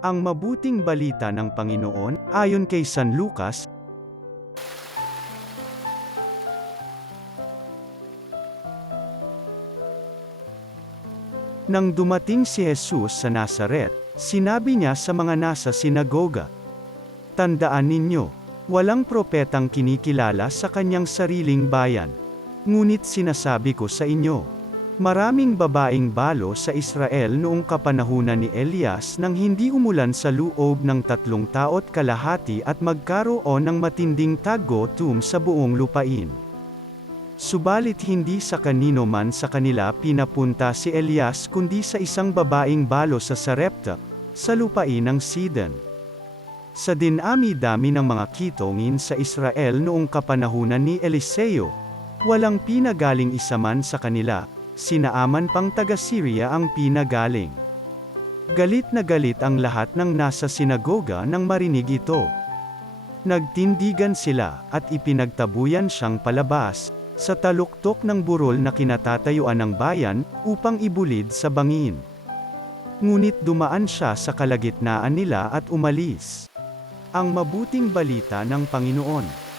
Ang mabuting balita ng Panginoon, ayon kay San Lucas. Nang dumating si Jesus sa Nazaret, sinabi niya sa mga nasa sinagoga, "Tandaan ninyo, walang propetang kinikilala sa kanyang sariling bayan. Ngunit sinasabi ko sa inyo, maraming babaeng balo sa Israel noong kapanahunan ni Elias nang hindi umulan sa loob ng 3 taon at kalahati at magkaroon ng matinding taggutom sa buong lupain. Subalit hindi sa kanino man sa kanila pinapunta si Elias kundi sa isang babaeng balo sa Sarepta, sa lupain ng Sidon. Sa dinami-dami ng mga kitongin sa Israel noong kapanahunan ni Eliseo, walang pinagaling isa man sa kanila, sinaaman pang taga-Syria ang pinagaling." Galit na galit ang lahat ng nasa sinagoga nang marinig ito. Nagtindigan sila, at ipinagtabuyan siyang palabas, sa taluktok ng burol na kinatatayuan ng bayan, upang ibulid sa bangin. Ngunit dumaan siya sa kalagitnaan nila at umalis. Ang mabuting balita ng Panginoon.